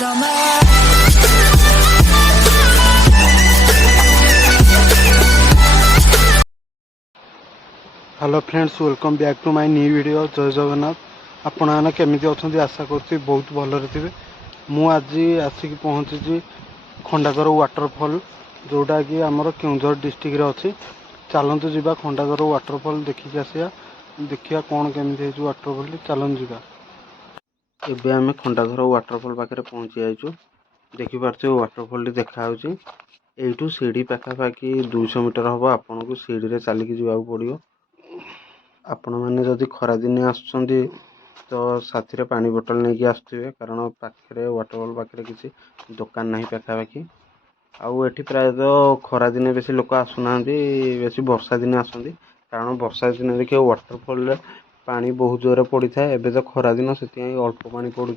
summer. Hello friends, welcome back to my new video. जय जगन्नाथ। आपण मैंने केमी अच्छा आशा करुँच बहुत भलरे थे। मुझे आसिक पहुँची खंडागर वाटरफॉल जोटा कि आमर केउझर डिस्ट्रिक्ट अच्छी। चलतु जा खंडागर वाटरफॉल देखिक आसा, देखिए कौन केमी वाटरफॉल। चलतु जा एबे आम खंडागर वाटरफॉल पाखे पहुँची जाइए। देखिपे वाटरफॉल देखा यू सीढ़ी पाखापाखि 200 मीटर हम आपन को सीढ़ी चलिकी जावाक पड़ो। आपण मैंने जदि खरा दिने आसुचंदी तो साथी पानी बोतल नहीं आसुवे, कारण पाखे वाटरफॉल पाखे किसी दुकान नहीं पाखापाखि। आउ एठी प्रायतः खरा दिने बेसी लोक आसुना, बेसी वर्षा दिने आसती, कारण वर्षा दिन देखिए वाटरफॉल पानी बहुत जोर पड़ी था। एबे तो खरा दिन से अल्प पानी पड़ू।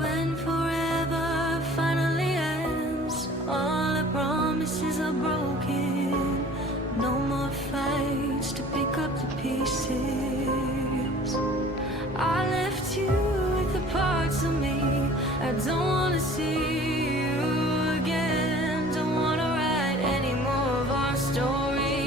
When forever finally ends, all the promises are broken. No more fights to pick up the pieces. I left you with the parts of me I don't wanna see you again. Don't wanna write any more of our story,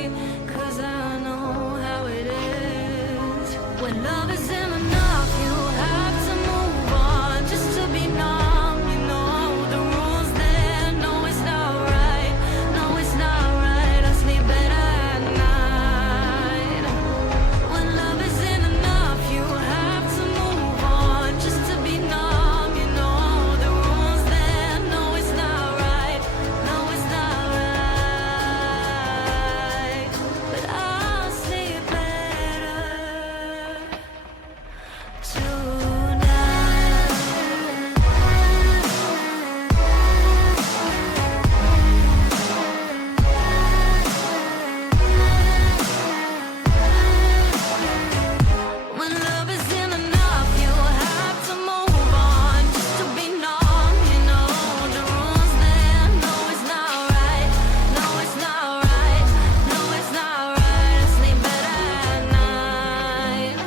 'cause I know how it is. When love isn't enough, you have to move on just to be numb. You know the rules there. No, it's not right. No, it's not right. I sleep better at night. When love isn't enough, you have to move on just to be numb. You know the rules there. No, it's not right. No, it's not right. But I'll sleep better when love isn't enough, you have to move on just to be numb. You know the rules there. No, it's not right. No, it's not right. No, it's not right. I sleep better at night.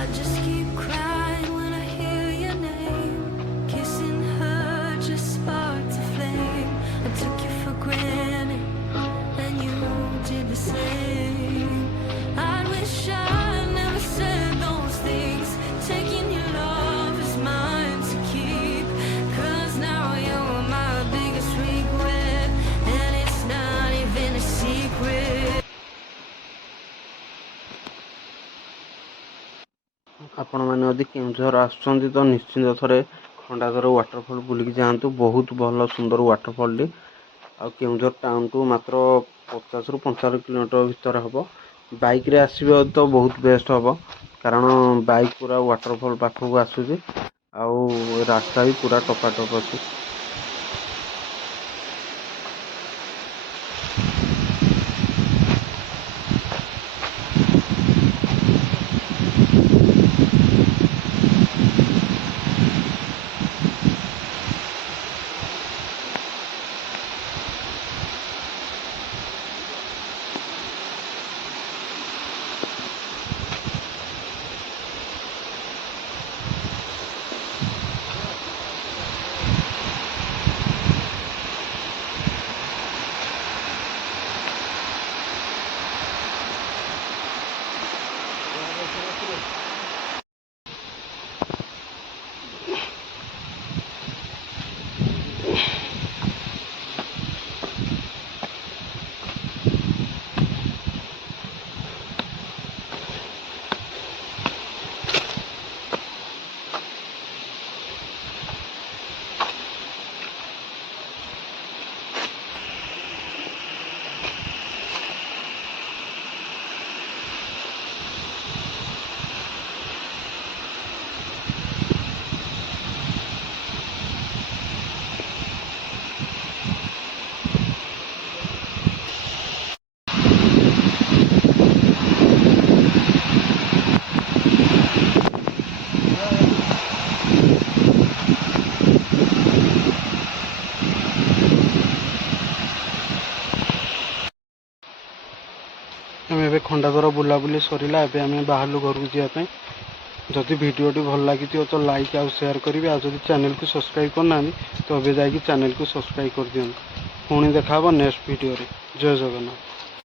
I just keep crying when I hear your name. Kissing her just sparked a flame. I took you for granted, and you did the same. I wish I never said those things. Taking your love is mine to keep, 'cause now you're my biggest regret, and it's not even a secret. आपण मैंने यदि केउझर आसुचंदी तो निश्चिंत थरे खंडागर waterfall बुलिक जातु। बहुत भल सुंदर वाटरफॉल टी। आ केउझर टाउन टू मात्र 50 ରୁ 55 किलोमीटर भितर हम। बाइक रे आसबे तो बहुत बेस्ट हम, कारण बाइक पूरा वाटरफॉल पाखक आसूची। आउ रास्ता भी पूरा टपाटप अच्छी। आम ए खंडागर बुलाबुली सरला। एबे आम बाहर घर को जावाई। जदि भिडियोटी भल लगी तो लाइक आउ शेयर करेंगे आ जदि चैनल को सब्सक्राइब करना तो अभी जाकि चैनल को सब्सक्राइब कर दिखाँ पुणी देखा नेक्स्ट वीडियो रे। जय जगन्नाथ।